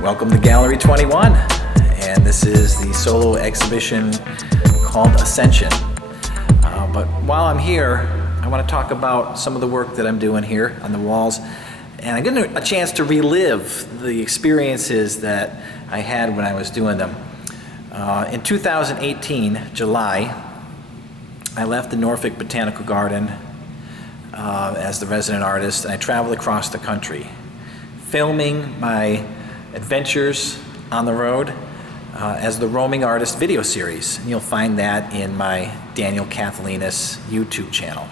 Welcome to Gallery 21, and this is the solo exhibition called Ascension. But while I'm here, I want to talk about some of the work that I'm doing here on the walls, and I'm getting a chance to relive the experiences that I had when I was doing them. In 2018, July, I left the Norfolk Botanical Garden as the resident artist, and I traveled across the country, filming my adventures on the road as the Roaming Artist video series. And you'll find that in my Daniel Kathalynas YouTube channel.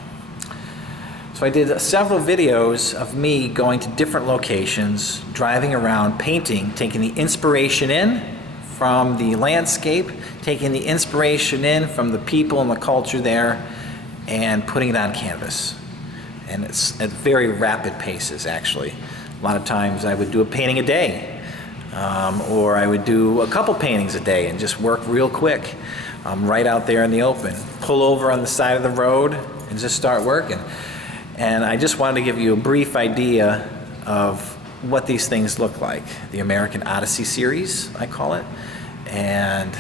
So I did several videos of me going to different locations, driving around, painting, taking the inspiration in from the landscape, taking the inspiration in from the people and the culture there, and putting it on canvas. And it's at very rapid paces, actually. A lot of times I would do a painting a day, or I would do a couple paintings a day and just work real quick, right out there in the open. Pull over on the side of the road and just start working. And I just wanted to give you a brief idea of what these things look like. The American Odyssey series, I call it. And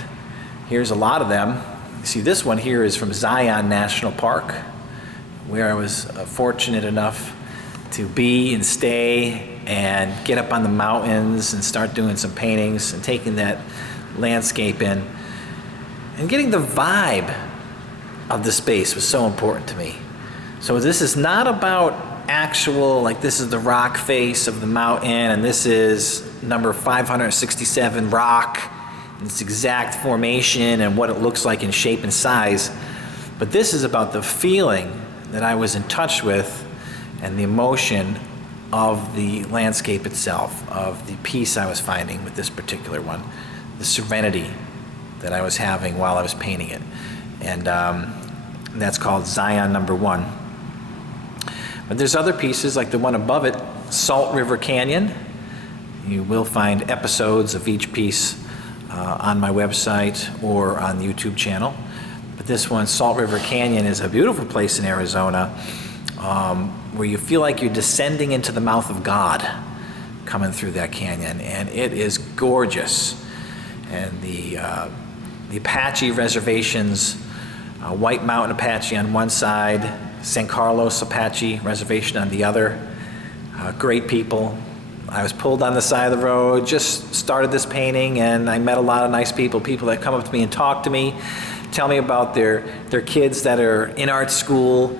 here's a lot of them. You see, this one here is from Zion National Park, where I was fortunate enough to be and stay and get up on the mountains and start doing some paintings and taking that landscape in. And getting the vibe of the space was so important to me. So this is not about actual, like this is the rock face of the mountain and this is number 567 rock, its exact formation and what it looks like in shape and size. But this is about the feeling that I was in touch with and the emotion of the landscape itself, of the peace I was finding with this particular one, the serenity that I was having while I was painting it. And that's called Zion number 1. But there's other pieces like the one above it, Salt River Canyon. You will find episodes of each piece on my website or on the YouTube channel. But this one, Salt River Canyon, is a beautiful place in Arizona where you feel like you're descending into the mouth of God coming through that canyon, and it is gorgeous. And the Apache reservations, White Mountain Apache on one side, San Carlos Apache Reservation on the other, great people. I was pulled on the side of the road, just started this painting, and I met a lot of nice people that come up to me and talk to me, tell me about their kids that are in art school,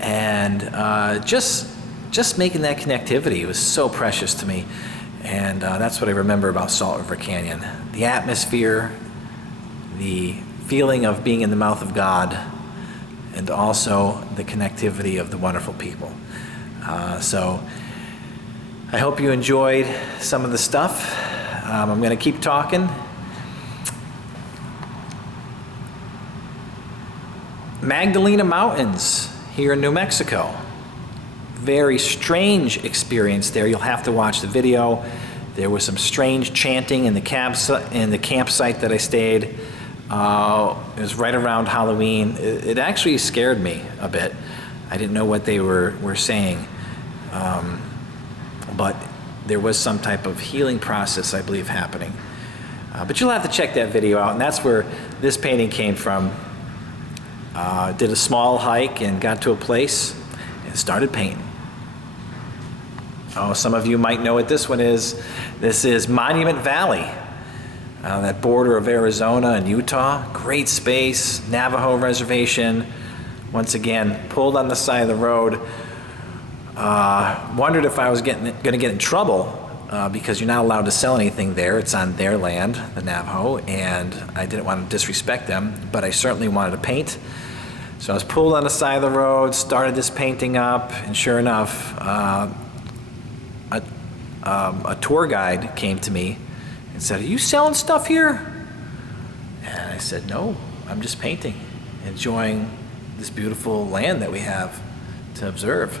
and just making that connectivity was so precious to me. And that's what I remember about Salt River Canyon. The atmosphere, the feeling of being in the mouth of God, and also the connectivity of the wonderful people. So I hope you enjoyed some of the stuff. I'm going to keep talking. Magdalena Mountains here in New Mexico. Very strange experience there. You'll have to watch the video. There was some strange chanting in the campsite that I stayed. It was right around Halloween. It actually scared me a bit. I didn't know what they were saying. But there was some type of healing process, I believe, happening. But you'll have to check that video out, and that's where this painting came from. Did a small hike and got to a place and started painting. Oh, some of you might know what this one is. This is Monument Valley, that border of Arizona and Utah. Great space, Navajo reservation. Once again, pulled on the side of the road. Wondered if I was going to get in trouble because you're not allowed to sell anything there. It's on their land, the Navajo, and I didn't want to disrespect them, but I certainly wanted to paint. So I was pulled on the side of the road, started this painting up, and sure enough, a tour guide came to me and said, "Are you selling stuff here?" And I said, "No, I'm just painting, enjoying this beautiful land that we have to observe."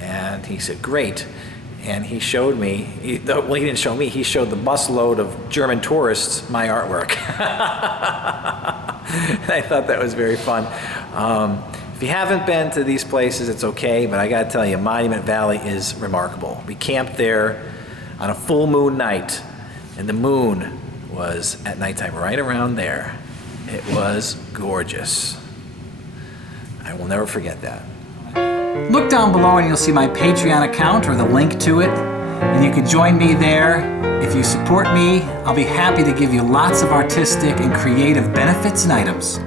And he said, "Great." And he showed me, well, he didn't show me, he showed the busload of German tourists my artwork. And I thought that was very fun. If you haven't been to these places, it's okay, but I gotta tell you, Monument Valley is remarkable. We camped there on a full moon night And the moon was at nighttime right around there. It was gorgeous. I will never forget that. Look down below and you'll see my Patreon account or the link to it. And you can join me there. If you support me, I'll be happy to give you lots of artistic and creative benefits and items.